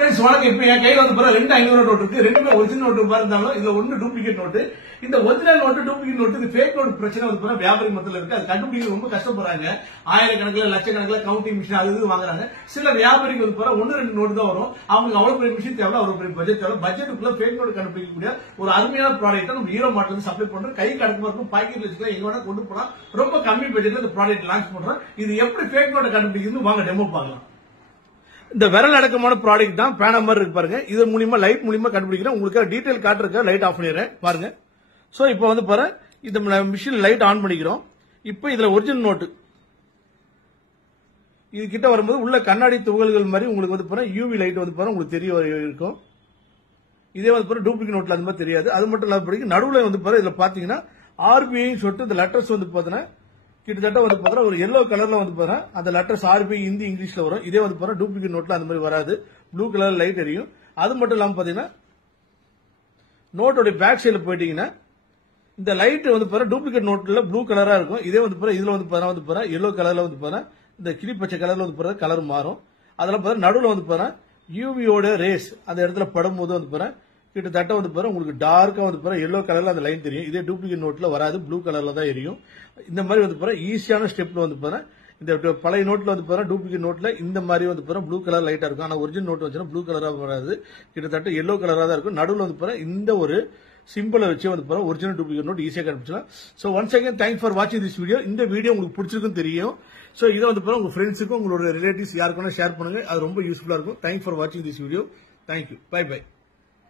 Friends வணக்கம். இப்போ என் கையில வந்து பாருங்க 2 500 நோட் இருக்கு. ரெண்டுமே ஒரிஜினல் நோட்டு இருந்தாலும் இதுல ஒன்னு டூப்ளிகேட் நோட்டு. இந்த ஒரிஜினல் நோட்டு டூப்ளிகேட் நோட்டு இந்த ஃபேக் நோட் பிரச்சனை வந்து பாருங்க வியாபாரி மத்தியில இருக்கு. அது கண்டுபிடிக்க ரொம்ப கஷ்டப்படுறாங்க. ஆயிரக்கணக்கில் லட்சக்கணக்கில் கவுண்டிங் மிஷின் அது இது வாங்குறாங்க. சில வியாபாரிக்கு வந்து பாருங்க 1 2 நோட்டு தான் வரும். அவங்க அவ்வளவு பெரிய மிஷின் தேவை, அவ்வளவு பெரிய பட்ஜெட் தேவை. பட்ஜெட்டுக்குள்ள ஃபேக் நோட் கண்டுபிடிக்கக்கூடிய ஒரு அருமையான ப்ராடக்ட் நம்ம ஹீரோ மார்ட்ல இருந்து சப்ளை பண்றோம். கை கடக்குமா இருக்கும், பாக்கெட்ல வச்சுக்கலாம், எங்க வேணா கொண்டு போலாம். ரொம்ப கம்மி பட்ஜெட்ல இந்த ப்ராடக்ட் லான்ச் பண்றோம். இது எப்படி ஃபேக் நோட்டை கண்டுபிடிக்கிறது வாங்க டெமோ பார்க்கலாம். இந்த விரல் அடக்கமான ப்ராடக்ட் தான் பேனா மாதிரி இருக்கு பாருங்க. இது மூலியமா லைட் மூலியமா கண்டுபிடிக்கிறேன். உங்களுக்கு டீடைல் காட்டுறதுக்கு லைட் ஆஃப் பண்ணிடுறேன் பாருங்க. சோ இப்போ வந்து பாருங்க இந்த மிஷின் லைட் ஆன் பண்ணிக்கிறோம். இப்போ இதுல ஒரிஜினல் நோட்டு இது கிட்ட வரும்போது உள்ள கண்ணாடி துகள்கள் மாதிரி உங்களுக்கு வந்து பாருங்க யூவி லைட் வந்து பாருங்க உங்களுக்கு தெரிய இருக்கும். இதே வந்து பாருங்க டூப்ளிகேட் நோட்ல அந்த மாதிரி தெரியாது. அது மட்டும் இல்லாம நடுவுல வந்து பாருங்க இதுல பாத்தீங்கன்னா ஆர்பிஐ சொல்லிட்டு இந்த லெட்டர்ஸ் வந்து பாத்தீங்கன்னா கிட்டத்தட்ட வந்து பாத்தீங்கன்னா ஒரு எல்லோ கலர்ல வந்து பாத்தீங்கன்னா அந்த லெட்டர்ஸ் ஆர்பிஐ ஹிந்தி இங்கிலீஷ்ல வரும். இதே வந்து பாத்தீங்கன்னா டூப்ளிகேட் நோட்ல அந்த மாதிரி வராது. ப்ளூ கலர் லைட் எரியும். அது மட்டும் இல்லாம பாத்தீங்கன்னா நோட்டோட பேக் சைடுல போயிட்டீங்கன்னா இந்த லைட் வந்து பாத்தீங்கன்னா டூப்ளிகேட் நோட்ல ப்ளூ கலரா இருக்கும். இதே வந்து பாத்தீங்கன்னா இதுல வந்து பாத்தீங்கன்னா எல்லோ கலர்ல வந்து பாத்தீங்கன்னா இந்த கிளி பச்சை கலர்ல வந்து பாத்தீங்கன்னா கலர் மாறும். அதெல்லாம் பாத்தீங்கன்னா நடுவுல வந்து பாத்தீங்கன்னா யூவியோட ரேஸ் அந்த இடத்துல படும்போது வந்து பாத்தீங்கன்னா கிட்டத்தட்ட வந்து பாருங்க உங்களுக்கு டார்க்கா வந்து பாருங்க எல்லோ கலர்ல அந்த லைன் தெரியும். இதே டூப்ளிகேட் நோட்ல வராது, ப்ளூ கலர்ல தான் எரியும். இந்த மாதிரி வந்து பாருங்க ஈஸியான ஸ்டெப்ல வந்து பாருங்க இந்த பழைய நோட்ல வந்து பாருங்க டூப்ளிகேட் நோட்ல இந்த மாதிரி வந்து பாருங்க ப்ளூ கலர் லைட்டா இருக்கும். ஆனா ஒரிஜினல் நோட் வச்சுன்னா ப்ளூ கலரா வராது, கிட்டத்தட்ட எல்லோ கலரா தான் இருக்கும். நடுவுல வந்து பாருங்க இந்த ஒரு சிம்பிளை வச்சு வந்து பாருங்க ஒரிஜினல் டூப்ளிகேட் நோட் ஈஸியா கண்டுபிடிச்சலாம். So once again thanks for வாட்சிங் திஸ் வீடியோ. இந்த வீடியோ உங்களுக்கு பிடிச்சிருக்கும் தெரியும். சோ இதை வந்து பாருங்க உங்க ஃப்ரெண்ட்ஸுக்கும் உங்களோட ரிலேட்டிவ்ஸ் யாருக்கும் ஷேர் பண்ணுங்க. அது ரொம்ப யூஸ்ஃபுல்லா இருக்கும். தேங்க்ஸ் ஃபார் வாட்சிங் this video. Thank you. Bye by.